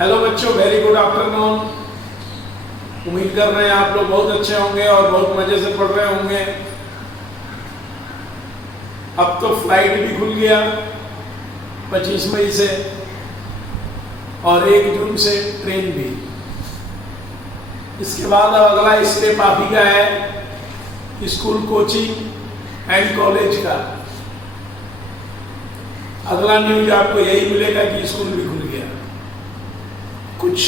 Hello बच्चों, very good afternoon. उम्मीद कर रहे हैं आप लोग बहुत अच्छे होंगे और बहुत मजे से पढ़ रहे होंगे। अब तो फ्लाइट भी खुल गया 25 मई से और 1 जून से ट्रेन भी। इसके बाद अब अगला स्टेप आप ही का है स्कूल, कोचिंग एंड कॉलेज का। अगला न्यूज आपको यही मिलेगा कि स्कूल भी खुल गया कुछ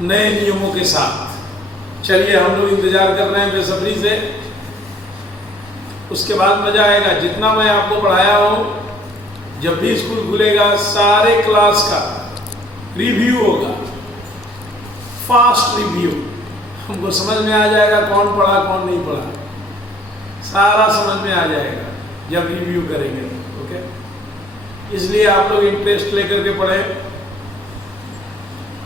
नए नियमों के साथ। चलिए, हम लोग इंतजार कर रहे हैं बेसब्री से। उसके बाद मजा आएगा। जितना मैं आपको पढ़ाया हूं, जब भी स्कूल खुलेगा सारे क्लास का रिव्यू होगा, फास्ट रिव्यू। हमको समझ में आ जाएगा कौन पढ़ा कौन नहीं पढ़ा, सारा समझ में आ जाएगा जब रिव्यू करेंगे। ओके, इसलिए आप लोग इंटरेस्ट लेकर के पढ़ें,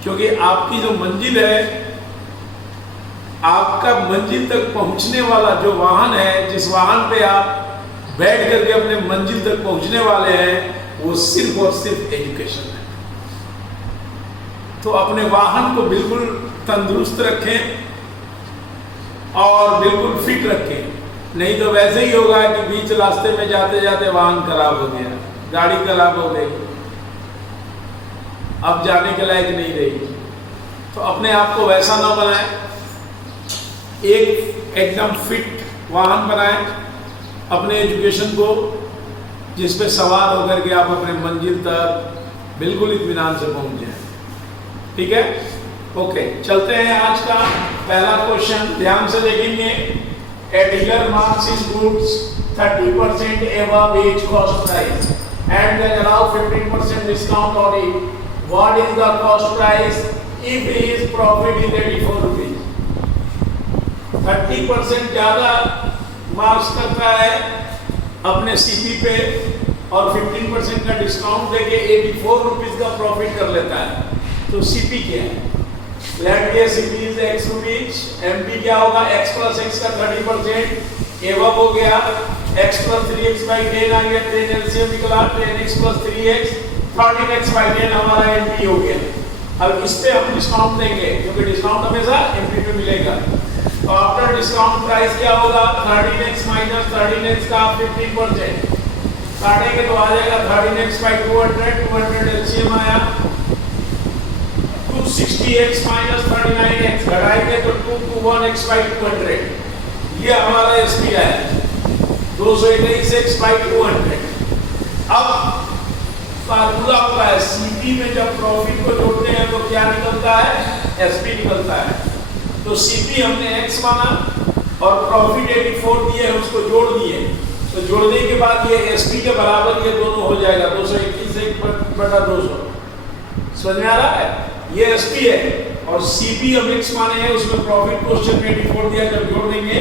क्योंकि आपकी जो मंजिल है, आपका मंजिल तक पहुंचने वाला जो वाहन है, जिस वाहन पे आप बैठ करके अपने मंजिल तक पहुंचने वाले हैं, वो सिर्फ और सिर्फ एजुकेशन है। तो अपने वाहन को बिल्कुल तंदुरुस्त रखें और बिल्कुल फिट रखें। नहीं तो वैसे ही होगा कि बीच रास्ते में जाते जाते वाहन खराब हो गया, गाड़ी खराब हो गई, अब जाने के लायक नहीं रही। तो अपने आप को वैसा ना बनाएं, एक एकदम फिट वाहन बनाएं अपने एजुकेशन को, जिस पे सवार होकर के आप अपने मंजिल तक बिल्कुल इत्मीनान से पहुंच जाएं। ठीक है, ओके, चलते हैं। आज का पहला क्वेश्चन ध्यान से देखेंगे। A dealer marks his goods 30% above each cost price and then allow 15% discount on it. What is the cost price if his profit is 84 rupees? 30% ज़्यादा मार्क्स करता है अपने सीपी पे और 15% का डिस्काउंट देके 84 रुपीज़ का प्रॉफिट कर लेता है। तो सीपी क्या है? लेट के CP is x rupees, MP क्या होगा? x प्लस x का 30% एवब हो गया, x प्लस 3x बाई 10 आ गया, 10 एलसीएम निकला, 10x plus 3x 13x by 10 हमारा एमपी हो गया। अब इस पे हम डिस्काउंट देंगे क्योंकि डिस्काउंट हमेशा एमपी पे मिलेगा। तो आफ्टर डिस्काउंट प्राइस क्या होगा? 13x माइनस 13x का 15% काटेंगे तो आ जाएगा 13x बाई 200, 200 एलसीएम आया, 260x माइनस 39x घटाएंगे तो 221x बाई 200। ये हमारा एसपी है 221x बाई 200। अब फार्मूला होता है सीपी में, जब प्रॉफिट को जोड़ते हैं तो क्या निकलता है? एसपी निकलता है। तो सीपी हमने x माना और प्रॉफिट 84 दिए, उसको जोड़ दिए। तो जोड़ने के बाद ये एसपी के बराबर ये दोनों हो जाएगा 221/200। समझ में आ रहा है? ये एसपी है और सीपी हम x माने हैं, उसमें प्रॉफिट क्वेश्चन में 84 दिया, जब जोड़ देंगे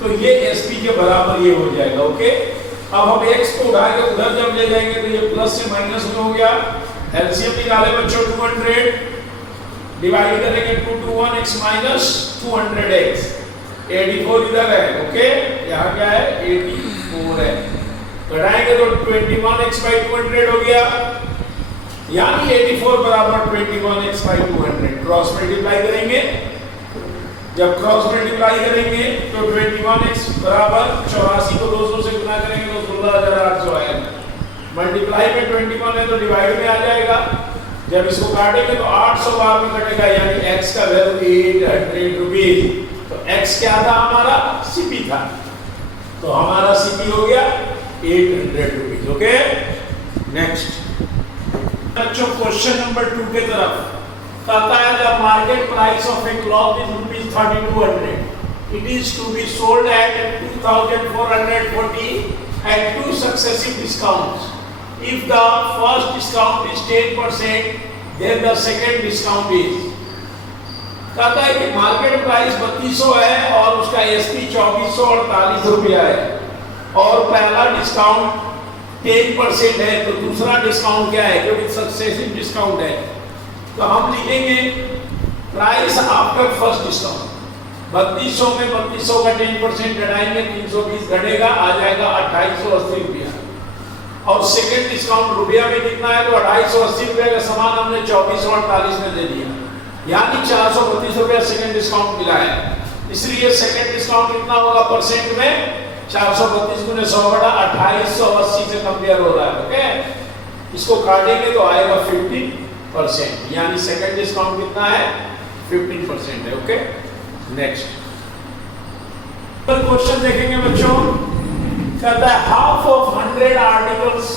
तो ये एसपी के बराबर ये हो जाएगा। ओके, अब हम x को उठा के उधर जब ले जाएंगे तो ये प्लस से माइनस में हो गया। एलसीएम निकाले बच्चों 200, डिवाइड करेंगे 221x माइनस 200x, 84 इधर है। ओके, यहाँ क्या है? 84 है। घटाएंगे तो 21x बाई 200 हो गया, यानी 84 बराबर 21x बाई 200। क्रॉस मल्टीप्लाई करेंगे, जब क्रॉस मल्टीप्लाई करेंगे तो 21x बराबर 84 को 200 से गुना करेंगे तो 16,800 आएगा। मल्टीप्लाई में 21 है तो डिवाइड में आ जाएगा। जब इसको काटेंगे तो 800 बार में कटेगा, यानी x का वैल्यू 800 रुपीज। तो x क्या था? हमारा सीपी था, तो हमारा सीपी हो गया 800 रुपीज। ओके, नेक्स्ट बच्चों, क्वेश्चन नंबर 2 के तरफ कहता है the market price of a cloth is ₹3200. It is to be sold at 2440 at 2 successive discounts. If the first discount is 10%, then the second discount is. कहता है कि market price 3200 है और उसका एसपी 2448 रुपया है और पहला डिस्काउंट 10% है, तो दूसरा डिस्काउंट क्या है? क्योंकि सक्सेसिव डिस्काउंट है, तो हम लिखेंगे प्राइस आफ्टर फर्स्ट डिस्काउंट। 3200 में 3200 का 10% घटाएंगे, 320 घटेगा, आ जाएगा 2880 रुपया। और सेकंड डिस्काउंट रुपया में कितना है, तो 250 रुपए का सामान हमने 2448 में दे दिया, यानी 432 रुपया सेकंड डिस्काउंट मिला है। इसलिए सेकंड डिस्काउंट कितना होगा परसेंट में, 432 गुने 100 बटा 2880 से कंपेयर हो रहा है। ओके, इसको काटेंगे तो आएगा 15%, यानी सेकंड डिस्काउंट कितना है, 15% है। ओके, नेक्स्ट क्वेश्चन देखेंगे बच्चों। कहता है half of 100 articles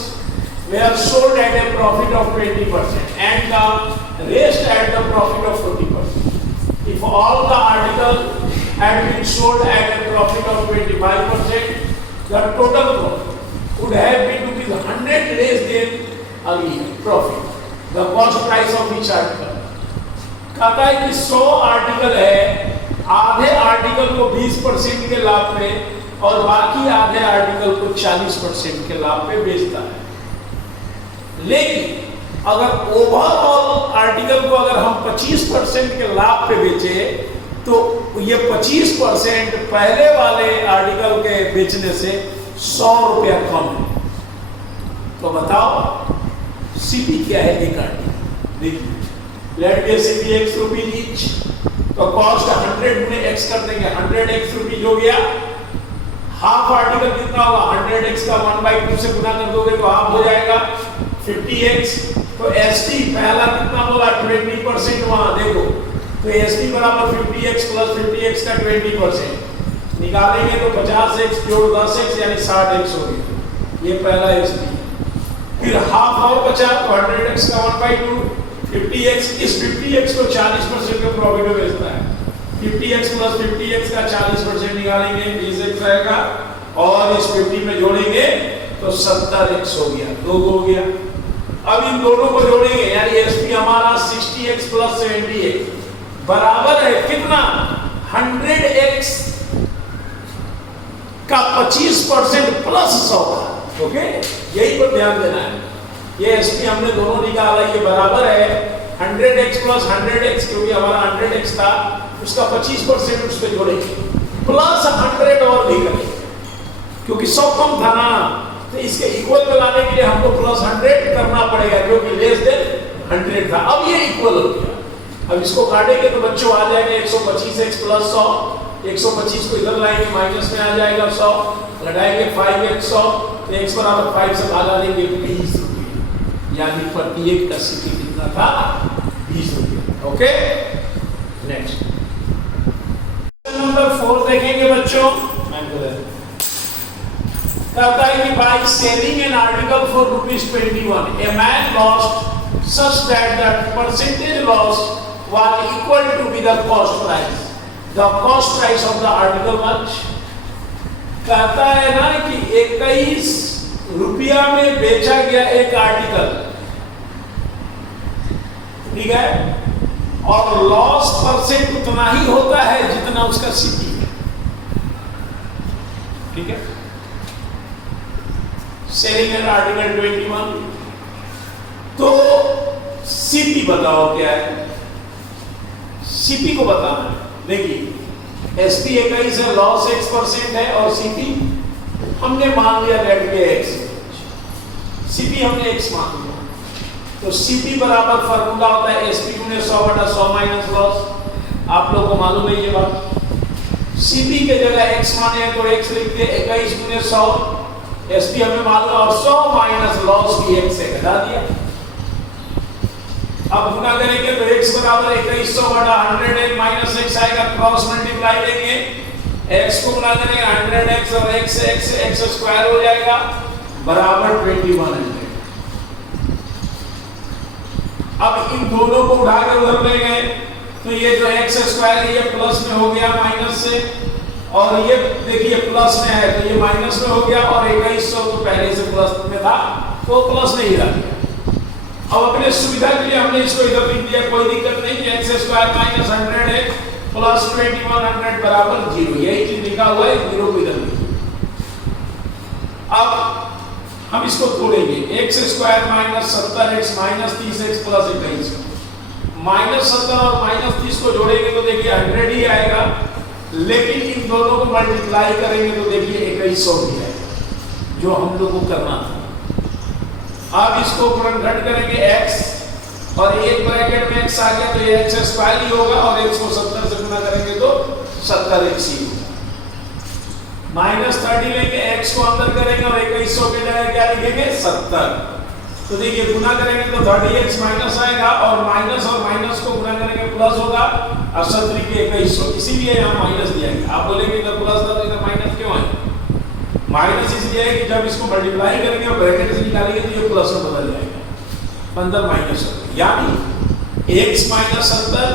were sold at a profit of 20% and the rest at the profit of 40%. If all the articles had been sold at a profit of 25%, the total profit would have been ₹100 less than earlier profit. The cost price of each article. कहता है कि 100 article है, आधे article को 20% के लाभ पे और बाकी आधे आर्टिकल को 40% के लाभ पे बेचता है। लेकिन अगर ओवरऑल आर्टिकल को अगर हम 25% के लाभ पे बेचे तो ये 25% पहले वाले आर्टिकल के बेचने से 100 रुपया कम है। तो बताओ सीपी क्या है एक आर्टिकल, देखिए let be CP x rupees each, तो कॉस्ट 100 गुने x कर देंगे, 100x रुपीज हो गया। हाफ आर्टिकल कितना होगा, 100x का 1/2 से गुना कर दोगे तो हाफ हो जाएगा 50x। तो ST पहला कितना बोला 20%, वहां देखो तो ST बराबर 50x प्लस 50x का 20% निकालेंगे तो 50x जोड़ 10x यानी 60x हो गया, ये पहला ST। फिर हाफ और बचा तो 100x का 1/2, 50x, इस 50x को 40% का प्रॉफिट में बेचता है, 50x प्लस 50x का 40% निकालेंगे 20x आएगा और इस 50 में जोड़ेंगे तो 70x हो गया, 2 हो गया। अब इन दोनों को जोड़ेंगे यानी एसपी हमारा 60x प्लस 70x बराबर है कितना, 100x का 25% प्लस 100 का। ओके, यही पर ध्यान देना है। ये एसपी हमने दोनों निकाला, ये बराबर है 100x प्लस 100x, क्योंकि हमारा 100x था उसका 25% उस पर जोड़ेंगे प्लस 100 और भी करेंगे क्योंकि 100 कम था ना, तो इसके इक्वल में लाने के लिए हमको प्लस 100 करना पड़ेगा क्योंकि लेस देन 100 था। अब ये इक्वल हो गया। अब इसको काटेंगे तो बच्चों आ जाएगा 125x प्लस 100, 125 को इधर लाएंगे माइनस में आ जाएगा 100, घटाएंगे 5x 100, तो x बराबर 5 से भागा देंगे 20 रुपये, यानी प्रत्येक का सीपी कितना था 20 रुपये। ओके, नेक्स्ट नंबर 4 देखेंगे बच्चों। कहता है कि by selling an article for ₹21, a man lost such that the percentage loss was equal to be the cost price. The cost price of the article was, कहता है ना कि 21 रुपया में बेचा गया एक आर्टिकल, ठीक है, और लॉस परसेंट उतना ही होता है जितना उसका सीपी है, ठीक है। सेलिंग एन आर्टिकल 21, तो सीपी बताओ क्या है, सीपी को बताना है। देखिए एसपी 21 है, लॉस x% है और सीपी हमने मान लिया डेट पे x, सीपी हमने x मान लिया, तो सीपी बराबर फार्मूला होता है एसपी गुने 100 बटा 100 माइनस लॉस। आप लोग को मालूम है ये बात। सीपी के जगह x माने तो x लिख के 21 गुने 100, एसपी हमें मालूम और 100 माइनस लॉस की x से घटा दिया। अब गुना करेंगे तो x बराबर 2100 बटा 100 माइनस x आएगा, क्रॉस मल्टीप्लाई लेंगे, x को गुना करेंगे 100x और x स्क्वायर हो जाएगा बराबर 2100। अब इन दोनों को उठाकर उधर ले गए तो ये जो x स्क्वायर है ये प्लस में हो गया माइनस से, और ये देखिए प्लस में है तो ये माइनस में हो गया, और 2100 तो पहले से प्लस में था तो प्लस में ही रह गया। अब अपने सुविधा के लिए हमने इसको इधर लिख दिया, कोई दिक्कत नहीं कि x स्क्वायर माइनस 100 है प्लस 2100 बराबर 0, यही चीज लिखा हुआ है, 0 को इधर लिखिए। अब हम इसको तोड़ेंगे, x square minus 70x minus 30x plus 21, minus 70 और माइनस 30 को जोड़ेंगे तो देखिए 100 ही आएगा, लेकिन इन दोनों को मल्टीप्लाई करेंगे तो देखिए 2100 भी आएगा, जो हम लोग को करना था। अब इसको घट करेंगे x और एक ब्रैकेट में x आ गया तो ये x स्क्वायर ही होगा और x को 70 से गुना करेंगे तो 70x ही होगा। -30 लेंगे, x को अंदर करेंगे और 2100 के जगह क्या लिखेंगे 70। तो देखिए गुना करेंगे तो 30x माइनस आएगा और माइनस को गुना करेंगे प्लस होगा और 70 के 2100, इसीलिए यहाँ माइनस दिया गया। आप बोलेंगे इधर प्लस था तो इधर माइनस क्यों है? माइनस इसलिए है कि जब इसको मल्टीप्लाई करेंगे और ब्रैकेट से निकालेंगे तो ये प्लस में बदल जाएगा, 15 माइनस होगा, यानी x माइनस 70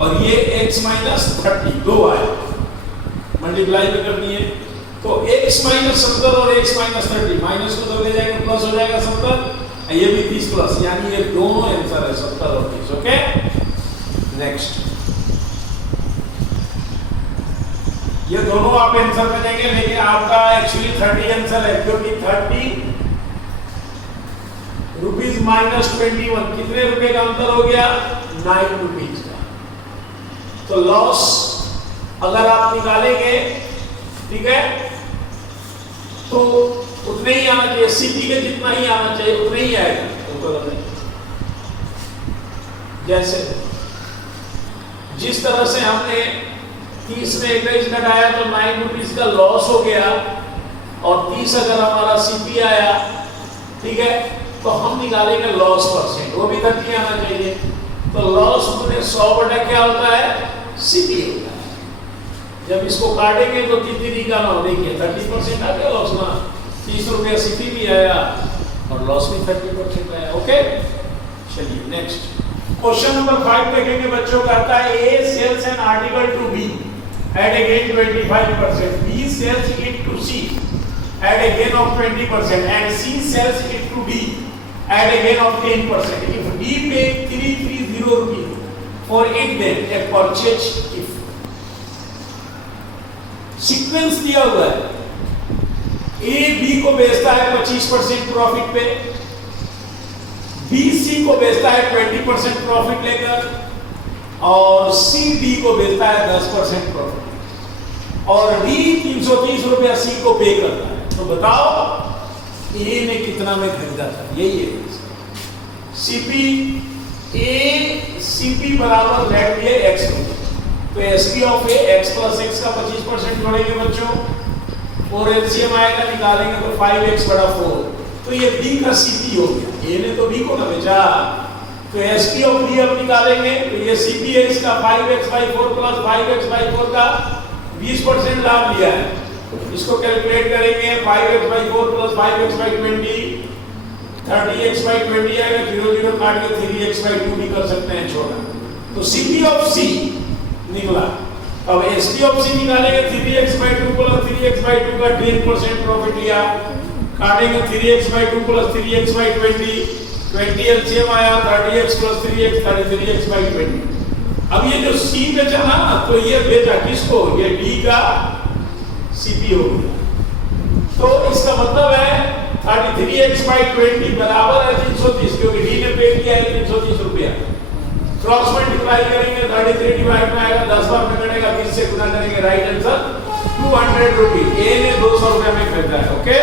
और ये x माइनस 30 दो आए, मल्टीप्लाई में कर दिए तो x माइनस 70 और x माइनस 30 माइनस को तो ले जाएंगे प्लस हो जाएगा 70, ये भी 30 प्लस, यानी ये दोनों आंसर है 70 और 30। ओके, नेक्स्ट, ये दोनों आप आंसर में देंगे लेकिन आपका एक्चुअली 30 आंसर है क्योंकि 30 रुपीज माइनस 21 कितने रुपए का अंतर हो गया? 9 रुपीज का। तो लॉस अगर आप निकालेंगे, ठीक है, तो उतने ही आना चाहिए, सीपी के जितना ही आना चाहिए उतने ही आएगा। तो जैसे जिस तरह से हमने 30 में 21 घटाया तो 9 रुपीज का लॉस हो गया और 30 अगर हमारा सीपी आया, ठीक है, तो हम निकालेंगे लॉस परसेंट, वो भी 30 आना चाहिए। तो लॉस गुने 100 बटा क्या होता है? सीपी होता है। जब इसको काटेंगे तो कितनी निकालना हो? देखिए 30% आ गया लॉस ना, 30 रुपया सीपी भी आया और लॉस भी 30% आया। ओके, चलिए नेक्स्ट क्वेश्चन नंबर 5 देखेंगे बच्चों, कहता है A sells an article to B at a gain 25%, B sells it to C at a gain of 20% and C sells it to D at a gain of 10%. If D paid 330 rupees for it, then a purchase if sequence दिया हुआ है, A B को बेचता है 25% profit पे, B C को बेचता है 20% प्रॉफिट लेकर और C D को बेचता है 10% प्रॉफिट और D 330 रुपया C को पे करता है। तो बताओ A ने कितना में खरीदा था? यही है सीपी। A सीपी बराबर लेट लिए X रुपये, तो SP of A x plus x का 25% जोड़ेंगे बच्चों और एलसीएम आएगा, निकालेंगे तो 5x बटा 4, तो ये B का सीपी हो गया। ए ने तो B को ना बेचा, तो एसपी ऑफ B अब निकालेंगे तो ये सीपी है इसका 5x/4 प्लस 5x/4 का 20% लाभ लिया है, इसको कैलकुलेट करेंगे 5x/4 प्लस 5x/20 30x/20 आएगा, 0 0 काट के 3x/2 भी कर सकते हैं छोटा। तो सीपी ऑफ C निकला। अब एसपी ऑफ सी निकालेंगे 3x/2 प्लस 3x/2 का 10% प्रॉफिट लिया, काटेंगे 3x/2 प्लस 3x/20 20 एलसीएम आया 30x प्लस 3x 33x/20। अब ये जो सी बेचा ना, तो ये बेचा किसको? ये डी का सीपी हो गया। तो इसका मतलब है 33x/20 बराबर है 330, क्योंकि डी ने पे किया है 330 रुपया। क्रॉस मल्टीप्लाई करेंगे 33 डिवाइड में आएगा 10 बार में कटेगा, 20 से गुना करेंगे, राइट आंसर 200 रुपीज। ए ने 200 रुपया में खरीदा है। ओके।